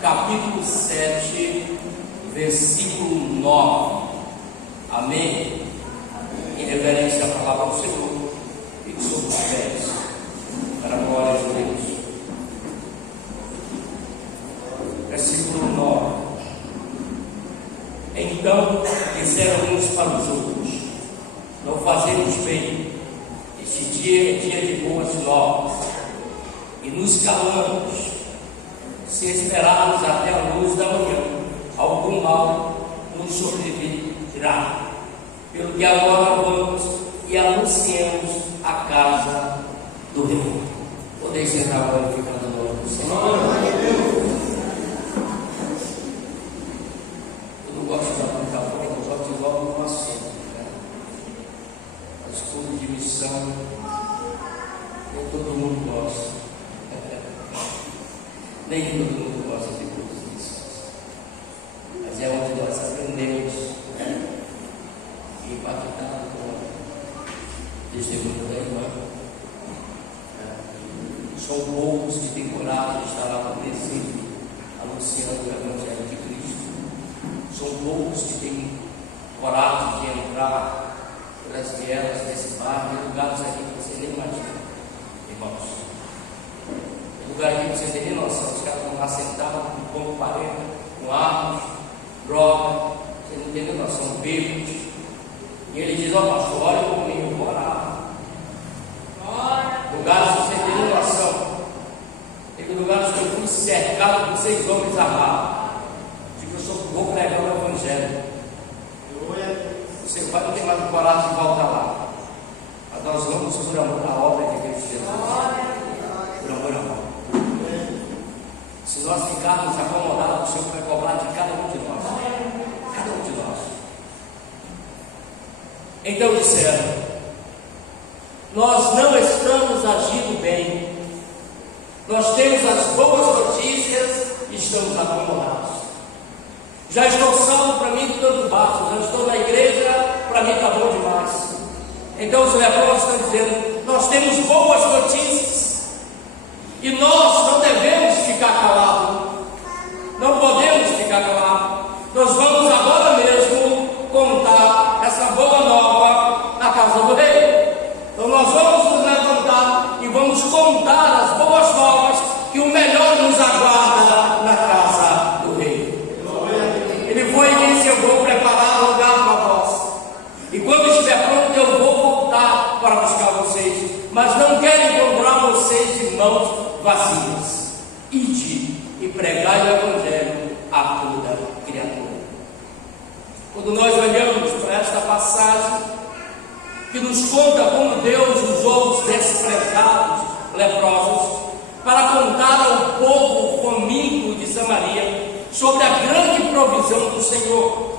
capítulo 7, versículo 9. Amém? Em reverência à palavra do Senhor, fique sobre os pés, para a glória de Deus. Versículo 9. Então disseram uns para os outros: não fazemos bem, este dia é dia de boas novas, e nos calamos, se esperarmos até a luz da manhã, algum mal nos sobrevirá. Pelo que agora vamos e anunciamos a casa do rei. Podeis sentar glorificando o nome do Senhor. Eu não gosto de apontar fora, eu gosto de logo no assunto, né? Mas estudo de missão, nem todo mundo gosta. Nem todo mundo gosta de coisas disso. Mas é onde nós aprendemos, né? E impactado com o testemunho da irmã. São poucos que têm coragem de estar lá no presídio, anunciando o Evangelho de Cristo. São poucos que têm coragem de entrar pelas vielas desse bairro, em lugares aqui que você nem imagina, irmãos. Lugar que você tem noção, os caras estão lá sentados com ponto 40, com armas, droga, você não tem nem noção, bêbados. E ele diz: ó pastor, olha comigo, bora lá. Lugares que você tem nem noção, tem lugares que eu fui cercado por 6 homens armados. Digo: eu vou pregar o Evangelho. Você vai não ter mais coragem de voltar lá. Mas nós vamos por amor à obra de Cristo Jesus. Por amor à obra. Se nós ficarmos acomodados, o Senhor vai cobrar de cada um de nós. Cada um de nós. Então disseram: nós não estamos agindo bem. Nós temos as boas notícias e estamos acomodados. Já estou salvo, para mim tanto basta. Já estou na igreja, para mim está bom demais. Então os leprosos estão dizendo: nós temos boas notícias. E nós não devemos ficar calados, não podemos ficar calados. Nós vamos agora mesmo contar essa boa nova na casa do rei. Então nós vamos nos levantar e vamos contar as boas novas, que o melhor nos aguarda na casa do rei. Ele foi e disse: eu vou preparar lugar para vós, e quando estiver pronto eu vou voltar para buscar vocês, mas não quero encontrar vocês de mãos vazias. Ide e pregai o Evangelho a toda criatura. Quando nós olhamos para esta passagem que nos conta como Deus usou os desprezados leprosos para contar ao povo faminto de Samaria sobre a grande provisão do Senhor,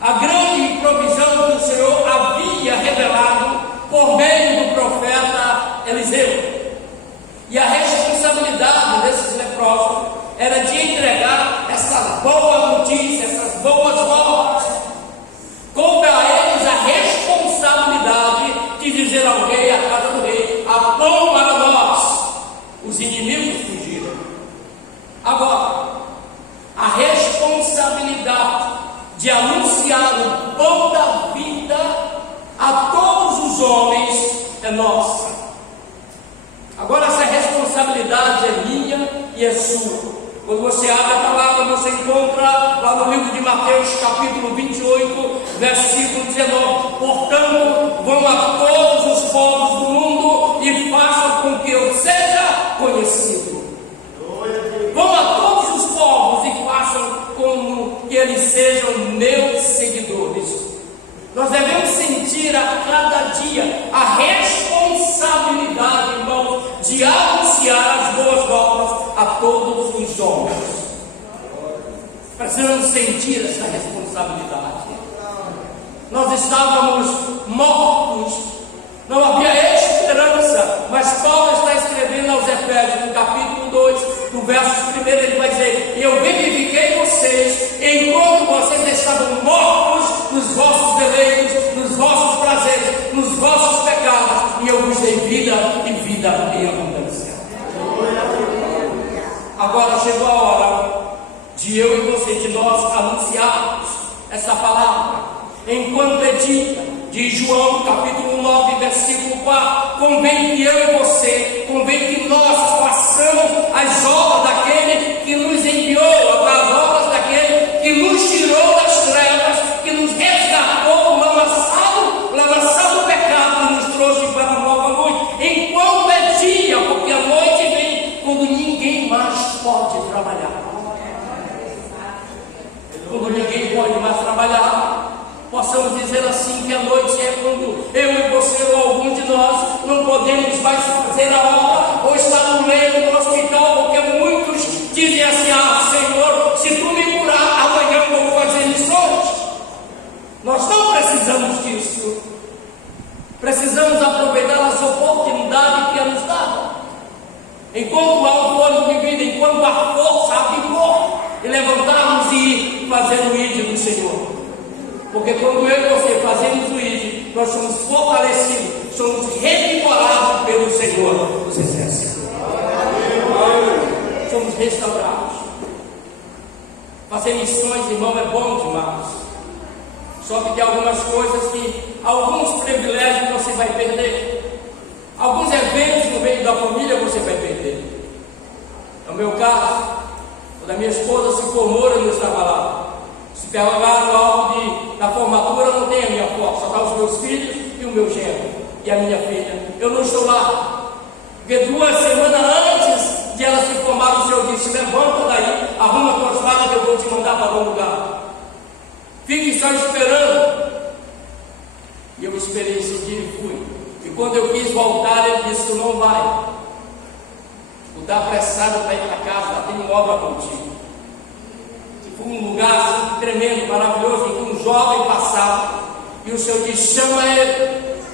a grande provisão que o Senhor havia revelado por meio do profeta Eliseu. E a responsabilidade desses leprosos era de entregar essas boas notícias, essas boas novas. Coube a eles a responsabilidade de dizer ao rei, à casa do rei: há pão para nós. Os inimigos fugiram. Agora, a responsabilidade de anunciar o pão da vida a todos os homens é nossa. Agora essa responsabilidade é minha e é sua. Quando você abre a palavra, você encontra lá no livro de Mateus, capítulo 28, versículo 19: portanto, vão a todos os povos do mundo e façam com que eu seja conhecido. Vão a todos os povos e façam com que eles sejam meus seguidores. Nós devemos sentir a cada dia a responsabilidade, irmãos, de anunciar as boas novas a todos os homens. Precisamos sentir essa responsabilidade. Nós estávamos mortos, não havia esperança, mas Paulo está escrevendo aos Efésios, no capítulo 2, no verso 1, ele vai dizer: eu vivifiquei vocês enquanto vocês estavam mortos nos vossos deleitos, nos vossos prazeres, nos vossos pecados, e eu vos dei vida e vida em abundância. Agora chegou a hora de eu e você, de nós anunciarmos essa palavra, enquanto é dita, de João capítulo 9, versículo 4, convém que eu e você, convém que nós façamos as obras daquele que nos enviou, as obras daquele que nos tirou das trevas, que nos resgatou do lamaçal do pecado e nos trouxe para a nova luz, enquanto é dia, porque a noite vem quando ninguém mais pode trabalhar. Quando ninguém pode mais trabalhar, possamos dizer assim que a noite é quando eu e você ou algum de nós não podemos mais fazer a obra ou estar no leito do hospital, porque muitos dizem assim: ah, Senhor, se tu me curar, amanhã eu vou fazer missões. Nós não precisamos disso. Precisamos aproveitar as oportunidades que é nos dada. Enquanto há um fôlego de vida, enquanto há força, há vigor, e levantarmos e ir fazer o ídolo do Senhor. Porque quando eu e você fazemos o ídolo, nós somos fortalecidos, somos revigorados pelo Senhor dos Exércitos. Somos restaurados. Fazer missões, irmão, é bom demais. Só que tem algumas coisas alguns privilégios você vai perder. Alguns eventos no meio da família você vai perder. No meu caso, quando a minha esposa se formou, eu não estava lá. Se perguntaram algo da formatura, não tem a minha foto, só está os meus filhos e o meu genro e a minha filha. Eu não estou lá. Porque 2 semanas antes de ela se formar, o Senhor disse: levanta daí, arruma tuas malas que eu vou te mandar para algum lugar. Fique só esperando. E eu esperei esse dia e fui. E quando eu quis voltar, ele disse: tu não vai. Tu está apressado para ir para casa, está tendo obra contigo. Foi um lugar assim, tremendo, maravilhoso, em que um jovem passava. E o Senhor disse: chama ele.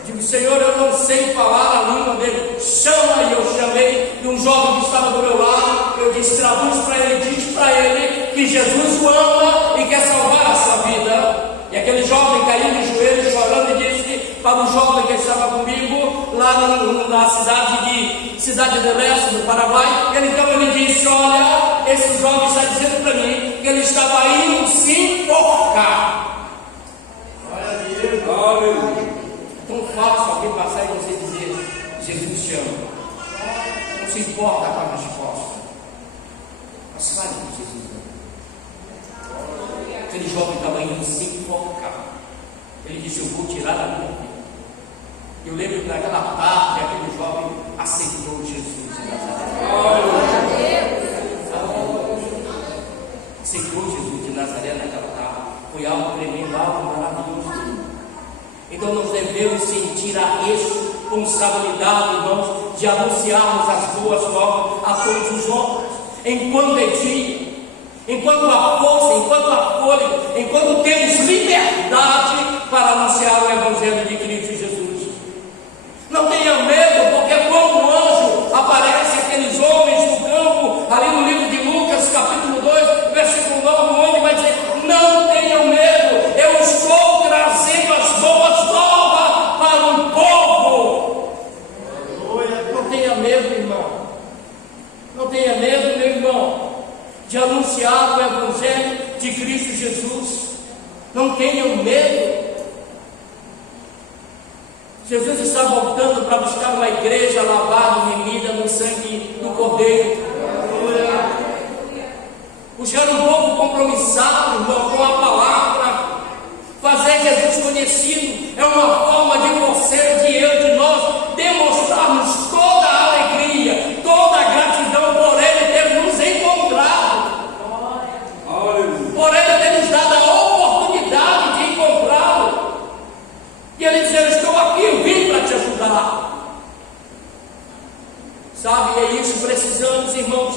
Digo: Senhor, eu não sei falar a língua dele. Chama. E eu chamei. E um jovem que estava do meu lado, eu disse: traduz para ele, diz para ele que Jesus o ama e quer salvar a sua vida. E aquele jovem caiu de joelhos, chorando, e disse para o jovem que estava comigo, lá na cidade de Leste, no Paraguai. Então ele disse: olha, esse jovem está dizendo para mim que ele estava indo se enforcar. É tão fácil alguém passar e você dizer: Jesus te ama. Não se importa com a resposta, mas fale com Jesus. Aquele jovem estava indo se enforcar. Ele disse: eu vou tirar da minha vida. Eu lembro que naquela tarde aquele jovem aceitou Jesus de Nazaré. Aceitou Jesus de Nazaré naquela tarde. Foi algo tremendo, algo maravilhoso. Então nós devemos sentir a responsabilidade, irmãos, de anunciarmos as boas novas a todos os homens, enquanto é dia. Enquanto há força, enquanto há fôlego, enquanto temos liberdade para anunciar o Evangelho de Cristo Jesus. Não tenha medo, porque quando o anjo aparece aqueles homens no campo, ali no livro de Lucas, capítulo 2, versículo 9, onde vai dizer: não tenham medo, eu estou trazendo as boas novas para o povo. Não tenha medo, irmão. Não tenha medo, meu irmão, de anunciar o Evangelho de Cristo Jesus. Não tenham medo. Jesus está voltando para buscar uma igreja lavada, remida no sangue do Cordeiro. Buscar um povo compromissado, irmão, com a palavra. Fazer Jesus conhecido é uma forma de você, de eu, de nós demonstrarmos toda a alegria, toda a gratidão por Ele ter nos encontrado, por Ele ter nos dado a oportunidade de encontrá-lo. E Ele diz: eu estou aqui, eu vim para te ajudar. Sabe, é isso que precisamos, irmãos.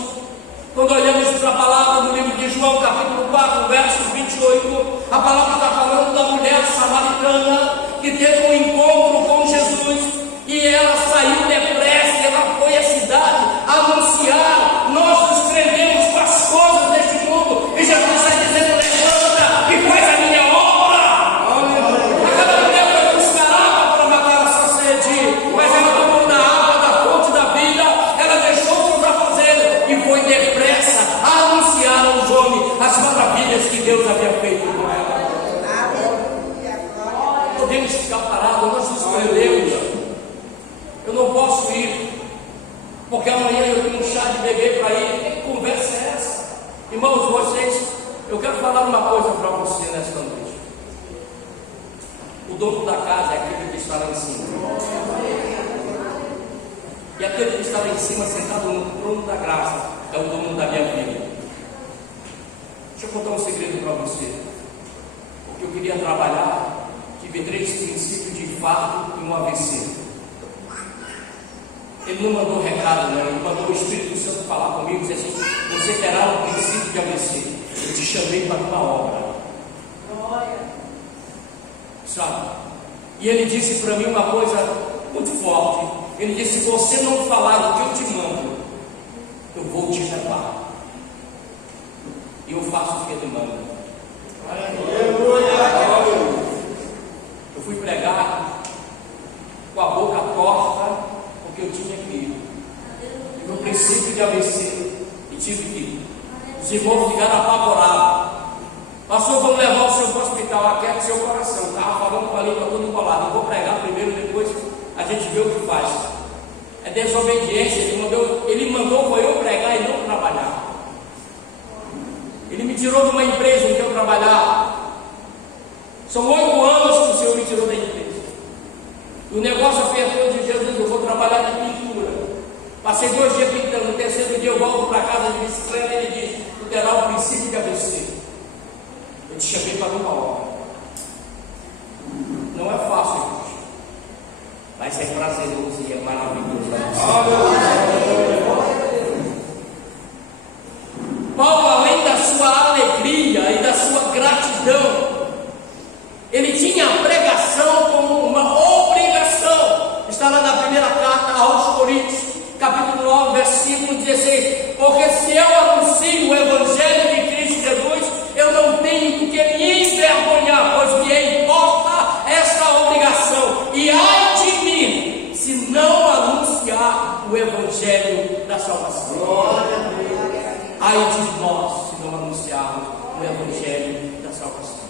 Quando olhamos para a palavra no livro de João, capítulo 4, verso 28, a palavra está falando da mulher samaritana que teve um encontro com Jesus e ela saiu depressa, ela foi à cidade anunciar: nós nos prendemos com as coisas deste mundo, e Jesus está dizendo: levanta e faz a minha obra. Aquela mulher foi buscar água para matar a sua sede, mas ela tomou da água da fonte da vida, ela deixou os afazeres e foi depressa a anunciar aos homens as Irmãos, eu quero falar uma coisa para você nesta noite. O dono da casa é aquele que está lá em cima. E aquele que está lá em cima, sentado no trono da graça, é o dono da minha vida. Deixa eu contar um segredo para você. Porque eu queria trabalhar, tive 3 princípios de infarto e um AVC. Ele não mandou recado, não. Ele mandou o Espírito Santo falar comigo e dizer assim: você terá um princípio de AVC. Eu te chamei para uma obra. Glória. Sabe? E ele disse para mim uma coisa muito forte. Ele disse: se você não falar do que eu te mando, eu vou te levar. E eu faço o que ele manda. Aleluia. Eu fui pregar com a boca torta, porque eu tinha que ir. No princípio de AVC, e tive que ir. Os irmãos ficaram apavorados. Pastor, vamos levar o senhor para o hospital. Aqui é seu coração. Estava falando com a língua toda enrolada. Eu vou pregar primeiro, depois a gente vê o que faz. É desobediência. Ele mandou foi eu pregar e não trabalhar. Ele me tirou de uma empresa em que eu trabalhava. São 8 anos que o Senhor me tirou da empresa. E o negócio apertou de Jesus. Eu vou trabalhar de pintura. Passei 2 dias pintando. No 3º dia eu volto para casa de bicicleta. E ele diz: tu terá o princípio de AVC. Eu te chamei para uma obra. Não é fácil, gente, mas é prazeroso e é maravilhoso. Paulo, além da sua alegria e da sua gratidão, ele tinha a pregação como uma obrigação. Está lá na primeira carta aos Coríntios, capítulo 9, versículo 16: porque se eu anuncio o Evangelho de Cristo Jesus, eu não tenho do que me envergonhar, pois me importa esta obrigação. E ai de mim, se não anunciar o Evangelho da salvação. Ai de nós, se não anunciarmos o Evangelho da salvação.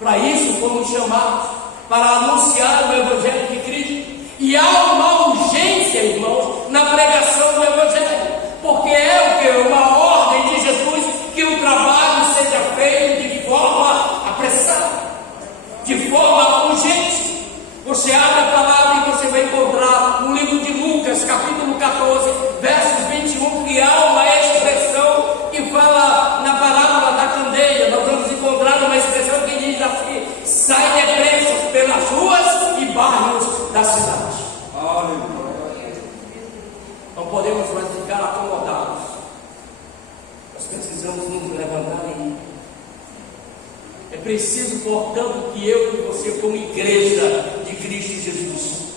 Para isso fomos chamados, para anunciar o Evangelho de Cristo. E há uma urgência, irmãos, na pregação do Evangelho, porque é o que? Uma ordem de Jesus, que o trabalho seja feito de forma apressada, de forma urgente. Você abre a palavra e você vai encontrar no livro de Lucas, capítulo 14, versos 21, que há uma expressão que fala na parábola da candeia. Nós vamos encontrar uma expressão que diz assim: sai depressa pelas ruas e bairros da cidade. Não podemos mais ficar acomodados. Nós precisamos nos levantar e ir. É preciso, portanto, que eu e você, como igreja de Cristo Jesus,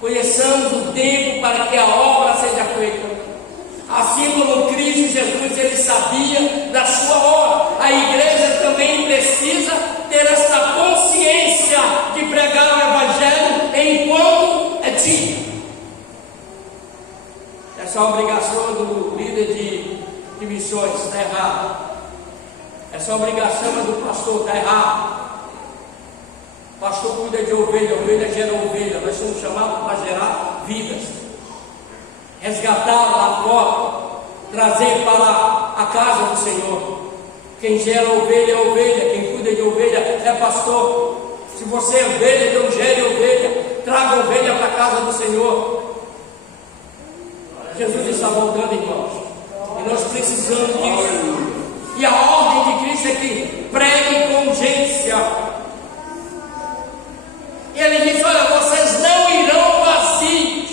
conheçamos o tempo para que a obra seja feita. Assim como Cristo Jesus, ele sabia da sua hora. A igreja também precisa ter essa consciência de pregar o Evangelho enquanto é dia. Essa obrigação do líder de missões está errada. Essa obrigação é do pastor, está errado. O pastor cuida de ovelha, a ovelha gera ovelha. Nós somos chamados para gerar vidas, resgatar lá fora, trazer para a casa do Senhor. Quem gera ovelha é ovelha, quem cuida de ovelha é pastor. Se você é ovelha, então gere ovelha, traga ovelha para a casa do Senhor. Jesus está voltando, irmãos, e nós precisamos disso. E a ordem de Cristo é que pregue com urgência. E ele diz: olha, vocês não irão vazios.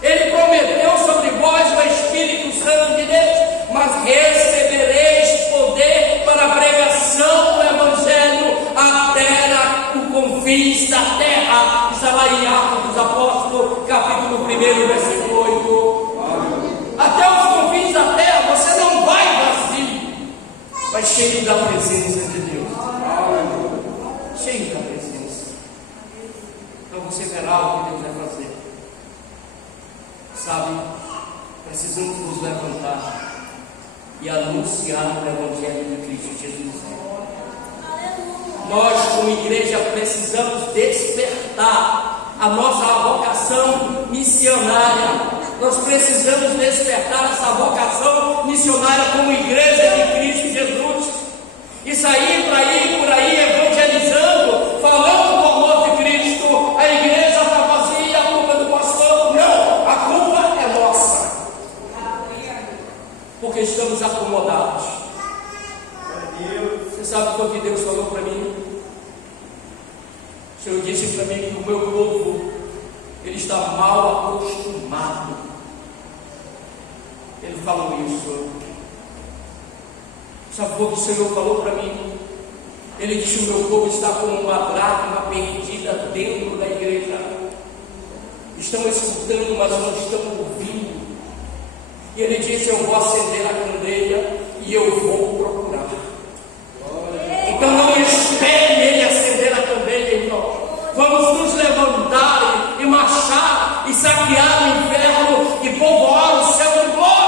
Ele prometeu sobre vós o Espírito Santo de Deus, mas recebereis poder para a pregação do Evangelho até o confins da terra. Está lá em Atos dos Apóstolos, capítulo 1, versículo 8. Até os confins da terra você não vai vazio, mas cheio da presença de Deus. Cheio da presença. Então você verá o que Deus vai fazer. Sabe, precisamos nos levantar e anunciar o Evangelho de Cristo Jesus. Nós, como igreja, precisamos despertar a nossa vocação missionária. Nós precisamos despertar essa vocação missionária. missionária como igreja de Cristo Jesus, e sair por aí evangelizando, falando do amor de Cristo, a igreja está vazia, a culpa é do pastor. Não, a culpa é nossa, porque estamos acomodados. Você sabe o que Deus falou para mim? O Senhor disse para mim que o meu povo, ele está mal acostumado. Ele falou isso. Sabe o que o Senhor falou para mim? Ele disse: o meu povo está como uma dracma perdida dentro da igreja. Estão escutando, mas não estão ouvindo. E ele disse: eu vou acender a candeia e eu vou procurar. Então não espere ele acender a candeia, irmão. Vamos nos levantar e marchar e saquear o inferno e povoar o céu de glória.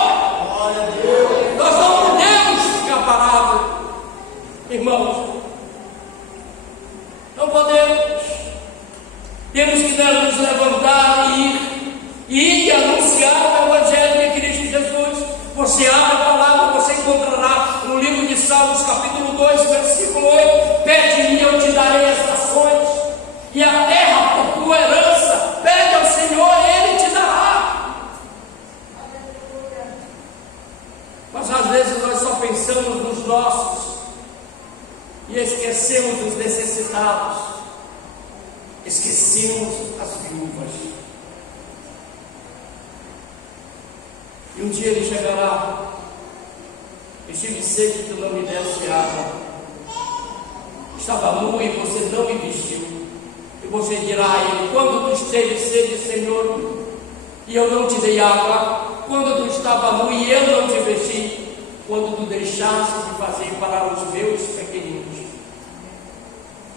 Nós não podemos ficar parados, irmãos. Não podemos. Temos que nos levantar e ir anunciar o Evangelho de Cristo Jesus. Você abre a palavra, você encontrará no livro de Salmos, capítulo 2, versículo 8: pede-me e eu te darei as nações, e a terra por tua herança. Pede ao Senhor, Ele te dará. Mas às vezes nós só pensamos nos nossos e esquecemos dos necessitados, esquecemos as viúvas. E um dia ele chegará: eu tive sede, tu não me deste água, estava nu e você não me vestiu. E você dirá a ele: quando tu esteve sede, Senhor, e eu não te dei água? Quando tu estava nu e eu não te vesti? Quando tu deixaste de fazer para os meus pequeninos?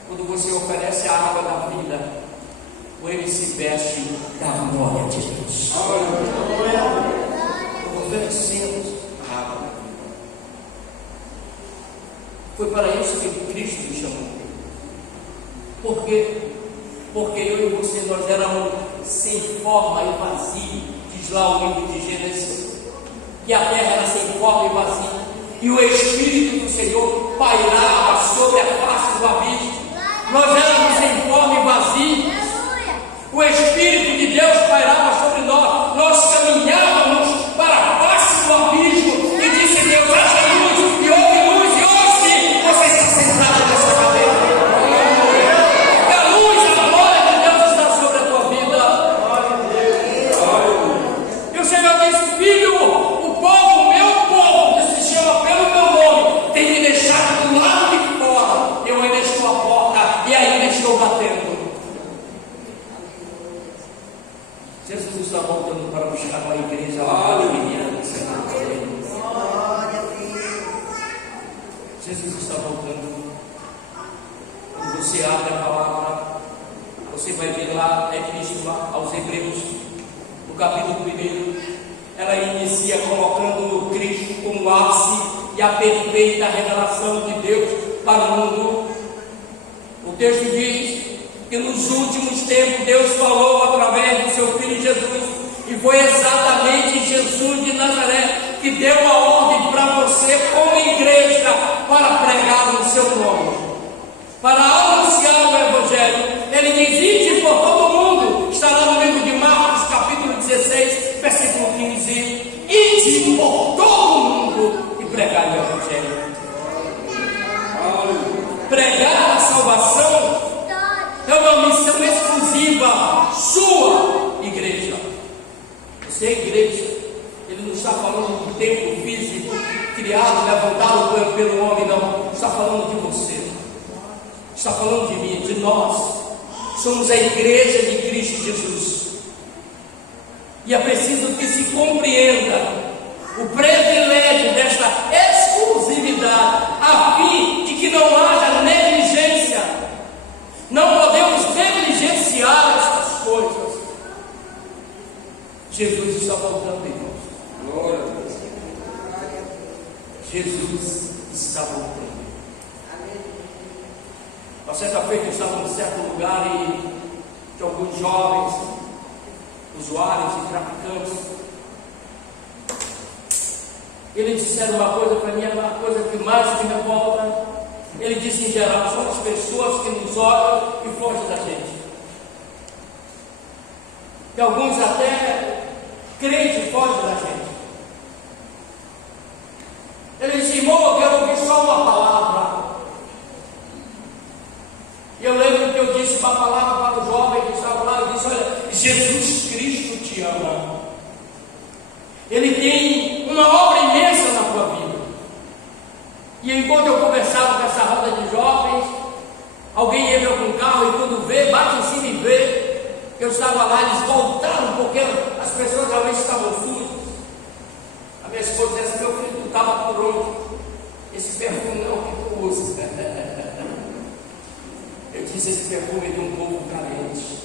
Quando você oferece a água da vida, ou ele se veste da glória de Deus. Oferecemos a água da vida. Foi para isso que Cristo me chamou. Por quê? Porque eu e você, nós éramos sem forma e vazio. Diz lá o livro de Gênesis que a terra era sem forma e vazia, e o Espírito do Senhor pairava sobre a face do abismo. Nós éramos sem forma e vazio. O Espírito de Deus pairava sobre nós. Nós caminhávamos para a face do abismo e disse: Deus, haja luz, e houve luz, e hoje você está sentado nessa cadeira. E a luz, a glória de Deus está sobre a tua vida. E o Senhor disse: filho, o povo, meu povo, que se chama pelo meu nome, tem me deixado do lado de fora. Eu ainda estou à porta e ainda estou batendo. Jesus está voltando para buscar uma igreja maravilhosa. Jesus está voltando. Quando você abre a palavra, você vai ver lá a Epístola aos Hebreus, no capítulo 1. Ela inicia colocando Cristo como ápice e a perfeita revelação de Deus para o mundo. O texto diz que nos últimos tempos Deus falou através do seu Filho Jesus, e foi exatamente Jesus de Nazaré que deu a ordem para você, como igreja, para pregar no seu nome, para anunciar o Evangelho. Ele diz: ide por todo mundo. Está lá no livro de Marcos, capítulo 16, versículo 15: ide por todo mundo e pregar o Evangelho. Pregar a salvação é uma missão exclusiva sua, igreja. Você é igreja. Ele não está falando do templo físico criado, levantado pelo homem, não. Está falando de você. Está falando de mim, de nós. Somos a igreja de Cristo Jesus. E é preciso que se compreenda o privilégio desta exclusividade, a fim de que não haja negligência. Não podemos negligenciar estas coisas. Jesus está voltando, irmãos. Glória a Deus. Jesus está voltando. Uma certa feita eu estava em certo lugar e de alguns jovens, usuários e traficantes, Eles disseram uma coisa para mim, uma coisa que mais me revolta. Ele disse em geral: são as pessoas que nos olham e fogem da gente. E alguns até crentes fogem da gente. Ele disse: irmão, eu quero ouvir só uma palavra. E eu lembro que eu disse uma palavra para o jovem que estava lá. Eu disse: olha, Jesus Cristo te ama. Ele tem uma obra imensa na tua vida. E enquanto eu conversava com essa roda de jovens, alguém entra com um carro e quando vê, bate em cima e vê. Eu estava lá, eles voltaram porque as pessoas realmente estavam sujas. A minha esposa disse: meu filho, tu estava por onde? Esse perfume não é o que tu usa. Eu disse: esse perfume é de um povo carente.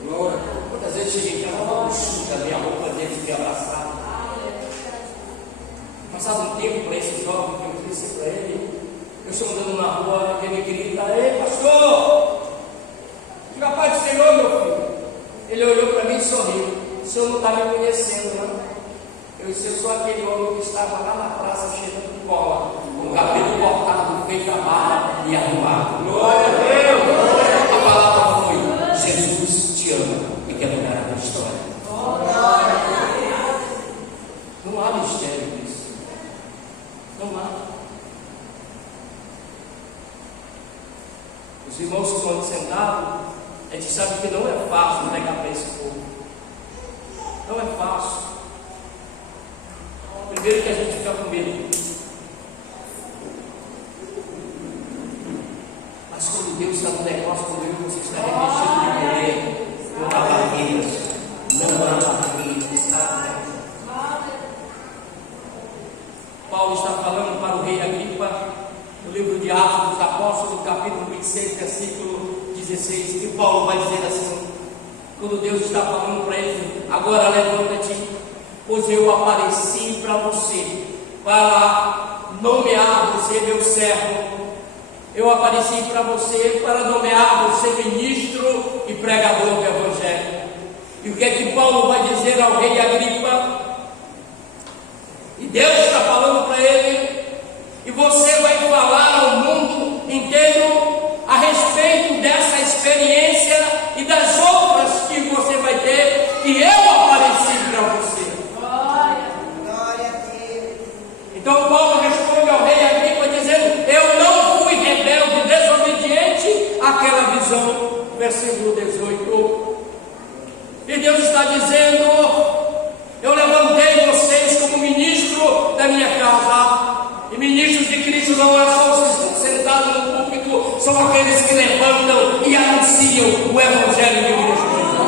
Glória. Quantas vezes cheguei em casa, estava suja, a minha roupa deles me abraçava. Passado um tempo para esse jovem que eu disse para ele, eu estou andando na rua, ele grita: ei, pastor! Diga a paz do Senhor, meu filho. Ele olhou para mim e sorriu: o senhor não está me conhecendo, não? Eu disse: eu sou aquele homem que estava lá na praça cheirando de cola, com o cabelo cortado, feito a barra e arrumado. Glória a Deus! A palavra foi: Jesus te ama e quer mudar a tua história. Não há mistério nisso. Não há. Os irmãos que estão sentados, a gente sabe que não é fácil pregar para esse povo. Não é fácil. Primeiro que a gente fica com medo. Mas quando Deus está no negócio, quando eu e você está revestido de poder, não há barreiras. Não há barreiras. Paulo está falando para o rei Agripa, no livro de Atos dos Apóstolos, capítulo 26, versículo 16, que Paulo vai dizer assim, quando Deus está falando para ele: agora levanta-te, pois eu apareci para você, para nomear você meu servo. Eu apareci para você para nomear você ministro e pregador do Evangelho. E o que é que Paulo vai dizer ao rei Agripa? E Deus está falando para ele: e você vai falar ao mundo inteiro a respeito dessa experiência e das outras que você vai ter, que eu apareci para você. Glória a Deus. Então Paulo responde ao rei Agripa dizendo: eu não fui rebelde, desobediente àquela visão. Versículo 18. E Deus está dizendo: eu levantei vocês como ministro da minha casa. E ministros de Cristo não é só os que estão sentados no púlpito, são aqueles que levantam e anunciam o Evangelho de Cristo Jesus.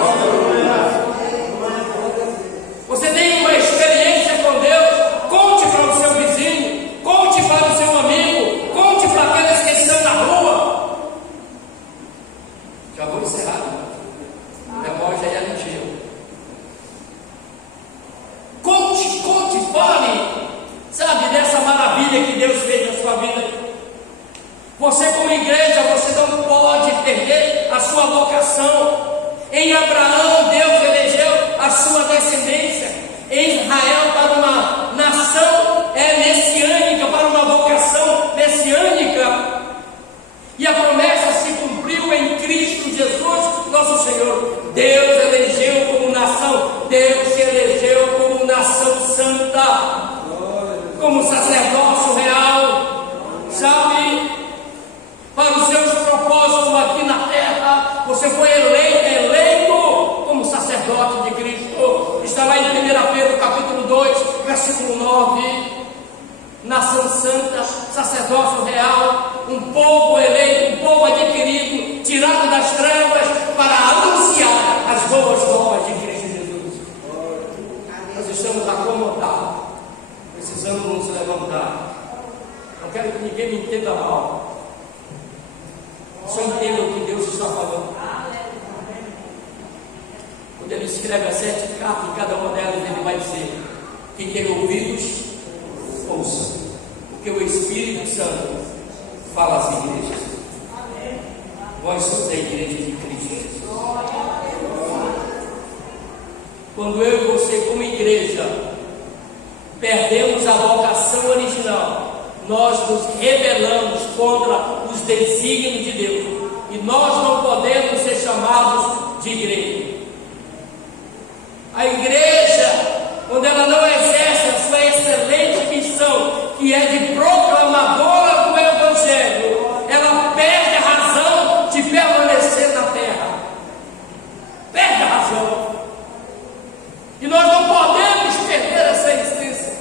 Você tem uma experiência com Deus, conte para o seu vizinho, conte para o seu amigo, conte para aqueles que estão na rua. Já vou encerrar. O negócio já é ligeiro. Conte, fale, sabe, dessa maravilha que Deus fez na sua vida. Você como igreja, você não pode perder a sua vocação. Em Abraão, Deus elegeu a sua descendência. Em Israel, para uma nação messiânica, para uma vocação messiânica. E a promessa se cumpriu em Cristo Jesus, nosso Senhor. Deus elegeu como nação, Deus se elegeu como nação santa, como sacerdócio real, sabe, para os seus propósitos aqui na terra. Você foi eleito como sacerdote de Cristo. Está lá em 1 Pedro capítulo 2, versículo 9. Nação santa, sacerdócio real, um povo eleito, um povo adquirido, tirado das trevas para anunciar as boas novas de Cristo Jesus. Nós estamos acomodados, precisamos nos levantar. Não quero que ninguém me entenda mal, só entenda o que Deus está falando. Quando ele escreve as 7 cartas, em cada uma delas ele vai dizer: quem tem ouvidos, ouça o que o Espírito Santo fala às igrejas. Vós sois a igreja de Cristo Jesus. Quando eu e você, como igreja, perdemos a vocação original, nós nos rebelamos contra os desígnios de Deus, e nós não podemos ser chamados de igreja. A igreja, quando ela não exerce a sua excelente missão, que é de proclamadora do Evangelho, ela perde a razão de permanecer na terra. Perde a razão. E nós não podemos perder essa essência.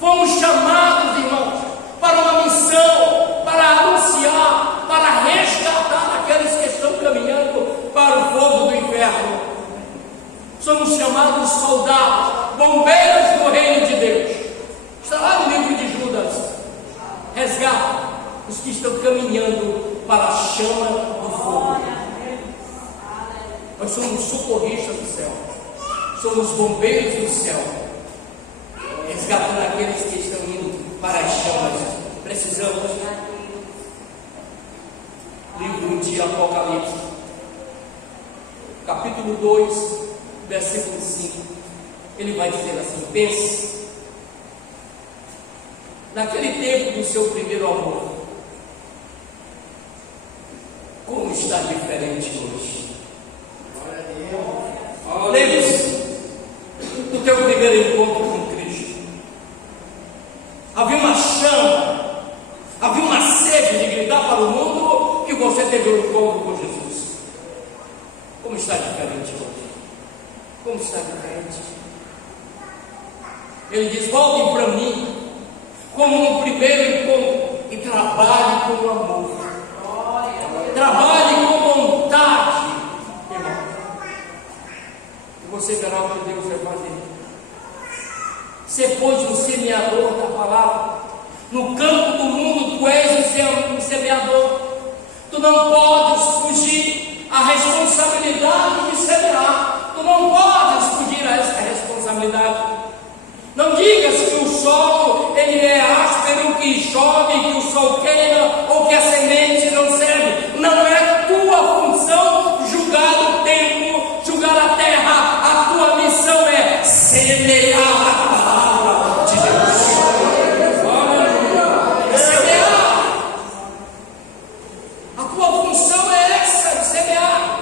Fomos chamados, irmãos, para uma missão, para anunciar, para resgatar aqueles que estão caminhando para o fogo do inferno. Somos chamados soldados, bombeiros do reino de Deus. Está lá no livro de Judas. Resgata os que estão caminhando para a chama do fogo. Nós somos socorristas do céu, somos bombeiros do céu, resgatando aqueles que estão indo para as chamas. Precisamos. Livro de Apocalipse, capítulo 2, versículo 5, ele vai dizer assim: pense, naquele tempo do seu primeiro amor, como está diferente hoje. Lembre-se do teu primeiro encontro com Cristo. Havia uma chama, havia uma sede de gritar para o mundo que você teve um encontro com Jesus. Como está diferente hoje? Como está diferente? Ele diz: voltem para mim como um primeiro encontro e trabalhe com amor, trabalhe com vontade, irmão, e você verá o que Deus vai fazer. Ser, pois, um semeador da palavra. No campo do mundo tu és um semeador. Tu não podes fugir à responsabilidade de semear. Tu não podes fugir a essa responsabilidade. Não digas que o solo ele é áspero, que chove, que o sol queima, ou que a semente não serve. Não é tua função julgar o tempo, julgar a terra. A tua missão é semear a palavra de Deus. É semear. A tua função é essa, de semear.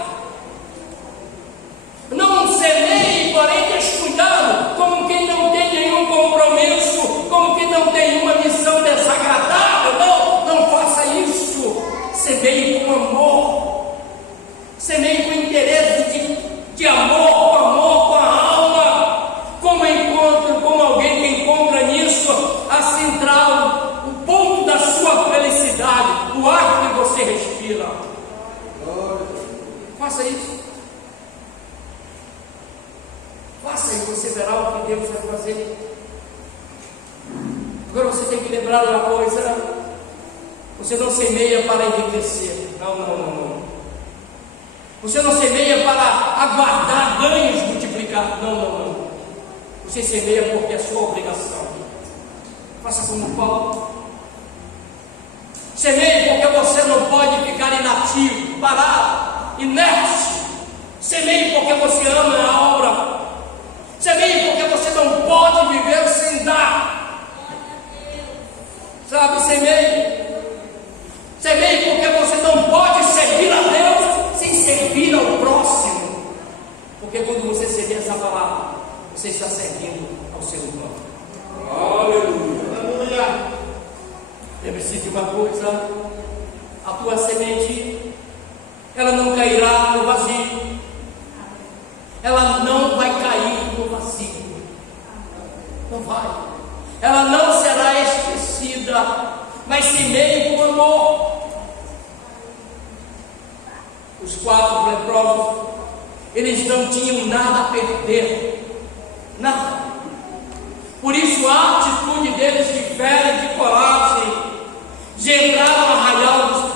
Não semeie, porém, descuidado, como quem não tem nenhum compromisso, como quem não tem uma missão desagradável. Não faça isso. Semeie com amor, semeie com interesse de amor, com a alma, como alguém que encontra nisso a central, o ponto da sua felicidade, o ar que você respira. Faça isso. Faça e você verá o que Deus vai fazer. Agora você tem que lembrar uma coisa: você não semeia para enriquecer. Não. Você não semeia para aguardar ganhos multiplicados. Não. Você semeia porque é sua obrigação. Faça como Paulo. Semeie porque você não pode ficar inativo, parado, inerte. Semeie porque você ama a obra. Semeie porque você não pode viver sem dar. Sabe, semeie. Semeie porque você não pode servir a Deus sem servir ao próximo. Porque quando você semeia essa palavra, você está servindo ao seu irmão. Aleluia. Lembre-se de uma coisa: a tua semente, ela não cairá no vazio. Ela não vai cair no vazio. Não vai. Ela não será esquecida. Mas semeie com amor. Os 4 leprosos, eles não tinham nada a perder. Nada. Por isso a atitude deles de fé e de coragem, de entrar no arraial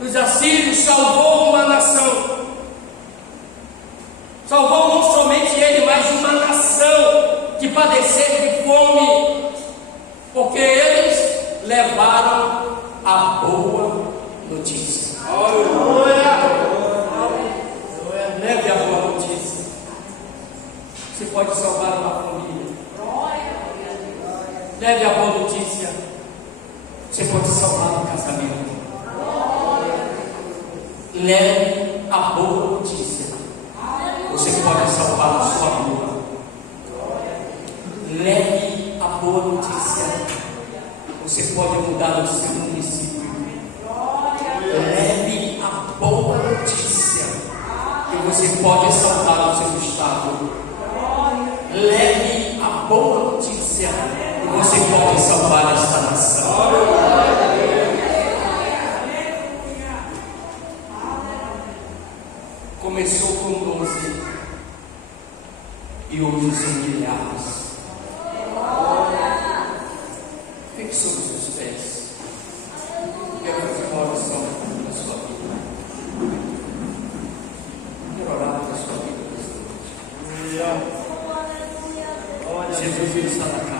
dos assírios, salvou uma nação. Salvou não somente ele, mas uma nação de padecer de fome, porque eles levaram a boa notícia. Aleluia! Leve a boa notícia. Você pode salvar uma família. Leve a boa notícia. Você pode salvar o casamento. Leve a boa notícia. Você pode salvar o seu amor. Leve a boa notícia. Você pode mudar o seu município. Leve a boa notícia. Que você pode salvar o seu estado. Leve a boa notícia. Que você pode salvar esta nação. Começou com 12 e hoje são milhares. Fique sobre os seus pés. Quero fazer uma oração na sua vida. Quero orar pela sua vida. Jesus, Ele está na casa.